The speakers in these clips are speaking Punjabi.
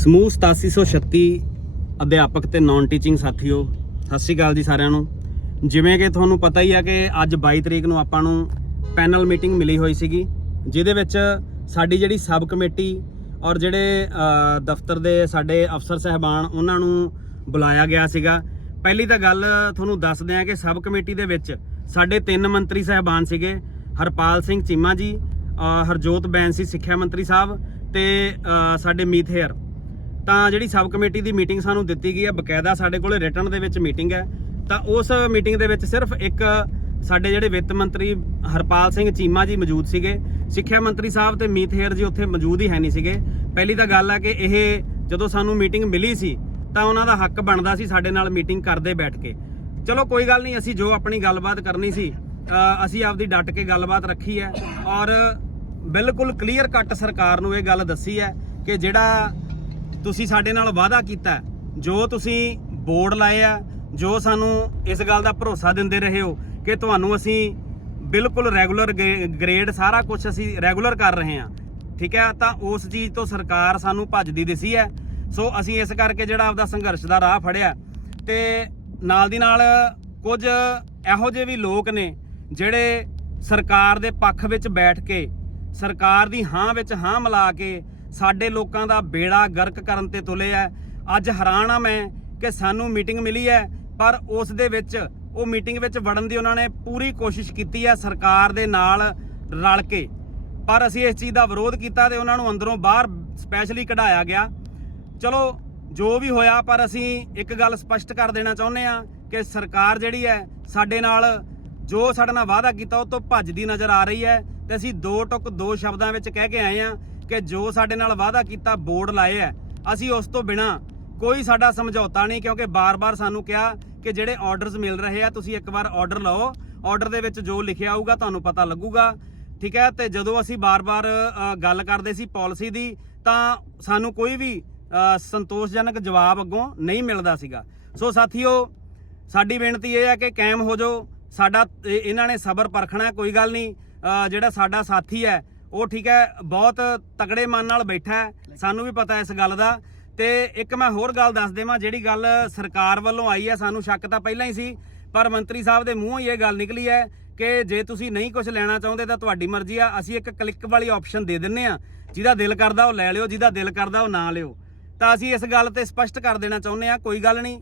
ਸਮੂਹ 8736 ਅਧਿਆਪਕ ਤੇ ਨਾਨ ਟੀਚਿੰਗ ਸਾਥੀਓ, ਸਤਿ ਸ਼੍ਰੀ ਅਕਾਲ ਜੀ ਸਾਰਿਆਂ ਨੂੰ। ਜਿਵੇਂ ਕਿ ਤੁਹਾਨੂੰ ਪਤਾ ਹੀ ਆ ਕਿ ਅੱਜ 22 ਤਰੀਕ ਨੂੰ ਆਪਾਂ ਨੂੰ ਪੈਨਲ ਮੀਟਿੰਗ ਮਿਲੀ ਹੋਈ ਸੀਗੀ, ਜਿਹਦੇ ਵਿੱਚ ਸਾਡੀ ਜਿਹੜੀ ਸਬ ਕਮੇਟੀ ਔਰ ਜਿਹੜੇ ਦਫ਼ਤਰ ਦੇ ਸਾਡੇ ਅਫਸਰ ਸਹਿਬਾਨ ਉਹਨਾਂ ਨੂੰ ਬੁਲਾਇਆ ਗਿਆ ਸੀਗਾ। ਪਹਿਲੀ ਤਾਂ ਗੱਲ ਤੁਹਾਨੂੰ ਦੱਸਦੇ ਆ ਕਿ ਸਬ ਕਮੇਟੀ ਦੇ ਵਿੱਚ ਸਾਡੇ 3 ਮੰਤਰੀ ਸਹਿਬਾਨ ਸੀਗੇ, ਹਰਪਾਲ ਸਿੰਘ ਚੀਮਾ ਜੀ, ਹਰਜੋਤ ਬੈਂਸੀ ਸਿੱਖਿਆ ਮੰਤਰੀ ਸਾਹਿਬ ਤੇ ਸਾਡੇ ਮੀਤ ਹੇਅਰ। ਤਾਂ ਜਿਹੜੀ ਸਬ ਕਮੇਟੀ ਦੀ ਮੀਟਿੰਗ ਸਾਨੂੰ ਦਿੱਤੀ ਗਈ ਹੈ, ਬਕਾਇਦਾ ਸਾਡੇ ਕੋਲੇ ਰਿਟਨ ਦੇ ਵਿੱਚ ਮੀਟਿੰਗ ਹੈ। ਤਾਂ ਉਸ ਮੀਟਿੰਗ ਦੇ ਵਿੱਚ ਸਿਰਫ ਇੱਕ ਸਾਡੇ ਜਿਹੜੇ ਵਿੱਤ ਮੰਤਰੀ ਹਰਪਾਲ ਸਿੰਘ ਚੀਮਾ ਜੀ ਮੌਜੂਦ ਸੀਗੇ, ਸਿੱਖਿਆ ਮੰਤਰੀ ਸਾਹਿਬ ਤੇ ਮੀਤ ਹੇਅਰ ਜੀ ਉੱਥੇ ਮੌਜੂਦ ਹੀ ਹੈ ਨਹੀਂ ਸੀਗੇ। ਪਹਿਲੀ ਤਾਂ ਗੱਲ ਹੈ ਕਿ ਇਹ ਜਦੋਂ ਸਾਨੂੰ ਮੀਟਿੰਗ ਮਿਲੀ ਸੀ ਤਾਂ ਉਹਨਾਂ ਦਾ ਹੱਕ ਬਣਦਾ ਸੀ ਸਾਡੇ ਨਾਲ ਮੀਟਿੰਗ ਕਰਦੇ ਬੈਠ ਕੇ। ਚਲੋ ਕੋਈ ਗੱਲ ਨਹੀਂ, ਅਸੀਂ ਜੋ ਆਪਣੀ ਗੱਲਬਾਤ ਕਰਨੀ ਸੀ ਅਸੀਂ ਆਪਦੀ ਡਟ ਕੇ ਗੱਲਬਾਤ ਰੱਖੀ ਹੈ ਔਰ ਬਿਲਕੁਲ ਕਲੀਅਰ ਕੱਟ ਸਰਕਾਰ ਨੂੰ ਇਹ ਗੱਲ ਦੱਸੀ ਹੈ ਕਿ ਜਿਹੜਾ ਤੁਸੀਂ ਸਾਡੇ ਨਾਲ ਵਾਅਦਾ ਕੀਤਾ, ਜੋ ਤੁਸੀਂ ਬੋਰਡ ਲਾਏ ਆ, ਜੋ ਸਾਨੂੰ ਇਸ ਗੱਲ ਦਾ ਭਰੋਸਾ ਦਿੰਦੇ ਰਹੇ ਹੋ ਕਿ ਤੁਹਾਨੂੰ ਅਸੀਂ ਬਿਲਕੁਲ ਰੈਗੂਲਰ ਗ੍ਰੇਡ ਸਾਰਾ ਕੁਝ ਅਸੀਂ ਰੈਗੂਲਰ ਕਰ ਰਹੇ ਹਾਂ, ਠੀਕ ਹੈ, ਤਾਂ ਉਸ ਚੀਜ਼ ਤੋਂ ਸਰਕਾਰ ਸਾਨੂੰ ਭੱਜਦੀ ਦਿਸੀ ਹੈ। ਸੋ ਅਸੀਂ ਇਸ ਕਰਕੇ ਜਿਹੜਾ ਆਪਦਾ ਸੰਘਰਸ਼ ਦਾ ਰਾਹ ਫੜਿਆ ਤੇ ਨਾਲ ਦੀ ਨਾਲ ਕੁਝ ਇਹੋ ਜਿਹੇ ਵੀ ਲੋਕ ਨੇ ਜਿਹੜੇ ਸਰਕਾਰ ਦੇ ਪੱਖ ਵਿੱਚ ਬੈਠ ਕੇ ਸਰਕਾਰ ਦੀ ਹਾਂ ਵਿੱਚ ਹਾਂ ਮਿਲਾ ਕੇ ਸਾਡੇ ਲੋਕਾਂ ਦਾ ਬੇੜਾ ਗਰਕ ਕਰਨ ਤੇ ਤੁਲੇ ਆ। ਅੱਜ ਹੈਰਾਨ ਆ ਮੈਂ ਕਿ ਸਾਨੂੰ ਮੀਟਿੰਗ ਮਿਲੀ ਹੈ, ਪਰ ਉਸ ਦੇ ਵਿੱਚ ਉਹ ਮੀਟਿੰਗ ਵਿੱਚ ਵੜਨ ਦੀ ਉਹਨਾਂ ਨੇ ਪੂਰੀ ਕੋਸ਼ਿਸ਼ ਕੀਤੀ ਹੈ ਸਰਕਾਰ ਦੇ ਨਾਲ ਰਲ ਕੇ, ਪਰ ਅਸੀਂ ਇਸ ਚੀਜ਼ ਦਾ ਵਿਰੋਧ ਕੀਤਾ ਤੇ ਉਹਨਾਂ ਨੂੰ ਅੰਦਰੋਂ ਬਾਹਰ ਸਪੈਸ਼ਲੀ ਕਢਾਇਆ ਗਿਆ। ਚਲੋ ਜੋ ਵੀ ਹੋਇਆ, ਪਰ ਅਸੀਂ ਇੱਕ ਗੱਲ ਸਪਸ਼ਟ ਕਰ ਦੇਣਾ ਚਾਹੁੰਦੇ ਆ ਕਿ ਸਰਕਾਰ ਜਿਹੜੀ ਹੈ ਸਾਡੇ ਨਾਲ ਜੋ ਸਾਡੇ ਨਾਲ ਵਾਅਦਾ ਕੀਤਾ ਉਹ ਤੋਂ ਭੱਜਦੀ ਨਜ਼ਰ ਆ ਰਹੀ ਹੈ ਤੇ ਅਸੀਂ ਦੋ ਸ਼ਬਦਾਂ ਵਿੱਚ ਕਹਿ ਕੇ ਆਏ ਆ ਕਿ ਜੋ ਸਾਡੇ ਨਾਲ ਵਾਅਦਾ ਕੀਤਾ, ਬੋਰਡ ਲਾਏ ਆ, ਅਸੀਂ ਉਸ ਤੋਂ ਬਿਨਾ ਕੋਈ ਸਾਡਾ ਸਮਝੌਤਾ ਨਹੀਂ। ਕਿਉਂਕਿ ਬਾਰ-ਬਾਰ ਸਾਨੂੰ ਕਿਹਾ ਕਿ ਜਿਹੜੇ ਆਰਡਰਸ ਮਿਲ ਰਹੇ ਆ ਤੁਸੀਂ ਇੱਕ ਵਾਰ ਆਰਡਰ ਲਓ, ਆਰਡਰ ਦੇ ਵਿੱਚ ਜੋ ਲਿਖਿਆ ਆਊਗਾ ਤੁਹਾਨੂੰ ਪਤਾ ਲੱਗੂਗਾ, ਠੀਕ ਹੈ। ਤੇ ਜਦੋਂ ਅਸੀਂ ਬਾਰ-ਬਾਰ ਗੱਲ ਕਰਦੇ ਸੀ ਪਾਲਿਸੀ ਦੀ ਤਾਂ ਸਾਨੂੰ ਕੋਈ ਵੀ ਸੰਤੋਸ਼ਜਨਕ ਜਵਾਬ ਅੱਗੋਂ ਨਹੀਂ ਮਿਲਦਾ ਸੀਗਾ। ਸੋ ਸਾਥੀਓ, ਸਾਡੀ ਬੇਨਤੀ ਇਹ ਹੈ ਕਿ ਕਾਇਮ ਹੋ ਜਾਓ। ਸਾਡਾ ਇਹਨਾਂ ਨੇ ਸਬਰ ਪਰਖਣਾ, ਕੋਈ ਗੱਲ ਨਹੀਂ। ਜਿਹੜਾ ਸਾਡਾ ਸਾਥੀ ਹੈ ਉਹ ਠੀਕ ਹੈ, ਬਹੁਤ ਤਕੜੇ ਮਨ ਨਾਲ ਬੈਠਾ ਹੈ, ਸਾਨੂੰ ਵੀ ਪਤਾ ਇਸ ਗੱਲ ਦਾ। ਤੇ ਇੱਕ ਮੈਂ ਹੋਰ ਗੱਲ ਦੱਸ ਦੇਵਾਂ, ਜਿਹੜੀ ਗੱਲ ਸਰਕਾਰ ਵੱਲੋਂ ਆਈ ਹੈ, ਸਾਨੂੰ ਸ਼ੱਕ ਤਾਂ ਪਹਿਲਾਂ ਹੀ ਸੀ, ਪਰ ਮੰਤਰੀ ਸਾਹਿਬ ਦੇ ਮੂੰਹੋਂ ਹੀ ਇਹ ਗੱਲ ਨਿਕਲੀ ਹੈ ਕਿ ਜੇ ਤੁਸੀਂ ਨਹੀਂ ਕੁਝ ਲੈਣਾ ਚਾਹੁੰਦੇ ਤਾਂ ਤੁਹਾਡੀ ਮਰਜ਼ੀ ਆ, ਅਸੀਂ ਇੱਕ ਕਲਿੱਕ ਵਾਲੀ ਆਪਸ਼ਨ ਦੇ ਦਿੰਨੇ ਆ, ਜਿਹਦਾ ਦਿਲ ਕਰਦਾ ਉਹ ਲੈ ਲਿਓ, ਜਿਹਦਾ ਦਿਲ ਕਰਦਾ ਉਹ ਨਾ ਲਿਓ। ਤਾਂ ਅਸੀਂ ਇਸ ਗੱਲ ਤੇ ਸਪਸ਼ਟ ਕਰ ਦੇਣਾ ਚਾਹੁੰਦੇ ਆ, ਕੋਈ ਗੱਲ ਨਹੀਂ,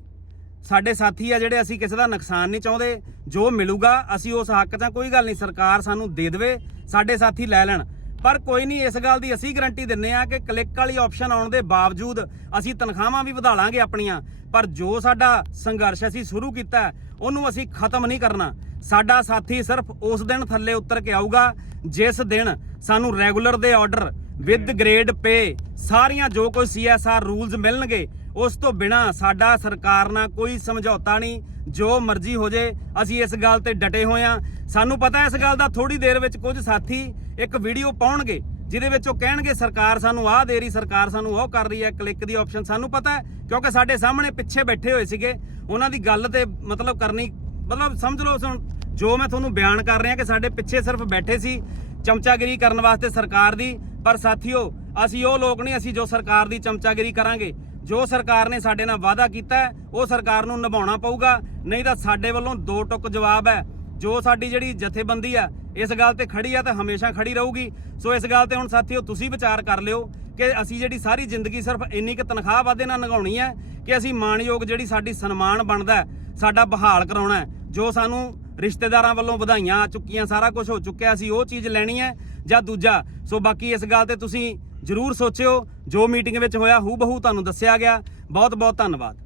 ਸਾਡੇ ਸਾਥੀ ਆ ਜਿਹੜੇ, ਅਸੀਂ ਕਿਸੇ ਦਾ ਨੁਕਸਾਨ ਨਹੀਂ ਚਾਹੁੰਦੇ। ਜੋ ਮਿਲੂਗਾ ਅਸੀਂ ਉਸ ਹੱਕ 'ਚ, ਕੋਈ ਗੱਲ ਨਹੀਂ, ਸਰਕਾਰ ਸਾਨੂੰ ਦੇ ਦੇਵੇ, ਸਾਡੇ ਸਾਥੀ ਲੈ ਲੈਣ, ਪਰ ਕੋਈ ਨਹੀਂ, ਇਸ ਗੱਲ ਦੀ ਅਸੀਂ ਗਰੰਟੀ ਦਿੰਨੇ ਆ ਕਿ ਕਲਿੱਕ ਵਾਲੀ ਆਪਸ਼ਨ ਆਉਣ ਦੇ ਬਾਵਜੂਦ ਅਸੀਂ ਤਨਖਾਹਾਂ ਵੀ ਵਧਾ ਲਾਂਗੇ ਆਪਣੀਆਂ, ਪਰ ਜੋ ਸਾਡਾ ਸੰਘਰਸ਼ ਅਸੀਂ ਸ਼ੁਰੂ ਕੀਤਾ ਉਹਨੂੰ ਅਸੀਂ ਖਤਮ ਨਹੀਂ ਕਰਨਾ। ਸਾਡਾ ਸਾਥੀ ਸਿਰਫ ਉਸ ਦਿਨ ਥੱਲੇ ਉਤਰ ਕੇ ਆਊਗਾ ਜਿਸ ਦਿਨ ਸਾਨੂੰ ਰੈਗੂਲਰ ਦੇ ਆਰਡਰ ਵਿਦ ਗ੍ਰੇਡ ਪੇ ਸਾਰੀਆਂ ਜੋ ਕੋਈ CSR ਰੂਲਸ ਮਿਲਣਗੇ। ਉਸ ਤੋਂ ਬਿਨਾ ਸਾਡਾ ਸਰਕਾਰ ਨਾਲ ਕੋਈ ਸਮਝੌਤਾ ਨਹੀਂ, ਜੋ ਮਰਜ਼ੀ ਹੋ ਜੇ, ਅਸੀਂ ਇਸ ਗੱਲ ਤੇ ਡਟੇ ਹੋਏ ਆ। ਸਾਨੂੰ ਪਤਾ ਇਸ ਗੱਲ ਦਾ, ਥੋੜੀ ਦੇਰ ਵਿੱਚ ਕੁਝ ਸਾਥੀ ਇੱਕ ਵੀਡੀਓ ਪਾਉਣਗੇ ਜਿਹਦੇ ਵਿੱਚ ਉਹ ਕਹਿਣਗੇ ਸਰਕਾਰ ਸਾਨੂੰ ਆਹ ਦੇ ਰਹੀ, ਸਰਕਾਰ ਸਾਨੂੰ ਉਹ ਕਰ ਰਹੀ ਹੈ, ਕਲਿੱਕ ਦੀ ਆਪਸ਼ਨ। ਸਾਨੂੰ ਪਤਾ ਹੈ ਕਿਉਂਕਿ ਸਾਡੇ ਸਾਹਮਣੇ ਪਿੱਛੇ ਬੈਠੇ ਹੋਏ ਸੀਗੇ, ਉਹਨਾਂ ਦੀ ਗੱਲ ਤੇ ਮਤਲਬ ਕਰਨੀ, ਮਤਲਬ ਸਮਝ ਲਓ ਜੋ ਮੈਂ ਤੁਹਾਨੂੰ ਬਿਆਨ ਕਰ ਰਿਹਾ ਕਿ ਸਾਡੇ ਪਿੱਛੇ ਸਿਰਫ ਬੈਠੇ ਸੀ ਚਮਚਾਗਿਰੀ ਕਰਨ ਵਾਸਤੇ ਸਰਕਾਰ ਦੀ। ਪਰ ਸਾਥੀਓ, ਅਸੀਂ ਉਹ ਲੋਕ ਨਹੀਂ, ਅਸੀਂ ਜੋ ਸਰਕਾਰ ਦੀ ਚਮਚਾਗਿਰੀ ਕਰਾਂਗੇ। ਜੋ ਸਰਕਾਰ ਨੇ ਸਾਡੇ ਨਾਲ ਵਾਅਦਾ ਕੀਤਾ ਉਹ ਸਰਕਾਰ ਨੂੰ ਨਿਭਾਉਣਾ ਪਊਗਾ, ਨਹੀਂ ਤਾਂ ਸਾਡੇ ਵੱਲੋਂ ਦੋ ਟੁਕ ਜਵਾਬ ਹੈ। ਜੋ ਸਾਡੀ ਜਿਹੜੀ ਜਥੇਬੰਦੀ ਆ ਇਸ ਗੱਲ ਤੇ ਖੜੀ ਆ ਤੇ ਹਮੇਸ਼ਾ ਖੜੀ ਰਹੂਗੀ। ਸੋ ਇਸ ਗੱਲ ਤੇ ਹੁਣ ਸਾਥੀਓ ਤੁਸੀਂ ਵਿਚਾਰ ਕਰ ਲਿਓ ਕਿ ਅਸੀਂ ਜਿਹੜੀ ਸਾਰੀ ਜ਼ਿੰਦਗੀ ਸਿਰਫ ਇੰਨੀ ਕੁ ਤਨਖਾਹ ਵਾਧੇ ਨਾਲ ਲੰਘਾਉਣੀ ਹੈ ਕਿ ਅਸੀਂ ਮਾਣਯੋਗ ਜਿਹੜੀ ਸਾਡੀ ਸਨਮਾਨ ਬਣਦਾ ਸਾਡਾ ਬਹਾਲ ਕਰਾਉਣਾ, ਜੋ ਸਾਨੂੰ ਰਿਸ਼ਤੇਦਾਰਾਂ ਵੱਲੋਂ ਵਧਾਈਆਂ ਆ ਚੁੱਕੀਆਂ, ਸਾਰਾ ਕੁਝ ਹੋ ਚੁੱਕਿਆ, ਅਸੀਂ ਉਹ ਚੀਜ਼ ਲੈਣੀ ਹੈ ਜਾਂ ਦੂਜਾ। ਸੋ ਬਾਕੀ ਇਸ ਗੱਲ ਤੇ ਤੁਸੀਂ ਜ਼ਰੂਰ ਸੋਚਿਓ, ਜੋ ਮੀਟਿੰਗ ਵਿੱਚ ਹੋਇਆ ਹੂ ਬਹੂ ਤੁਹਾਨੂੰ ਦੱਸਿਆ ਗਿਆ। ਬਹੁਤ ਬਹੁਤ ਧੰਨਵਾਦ।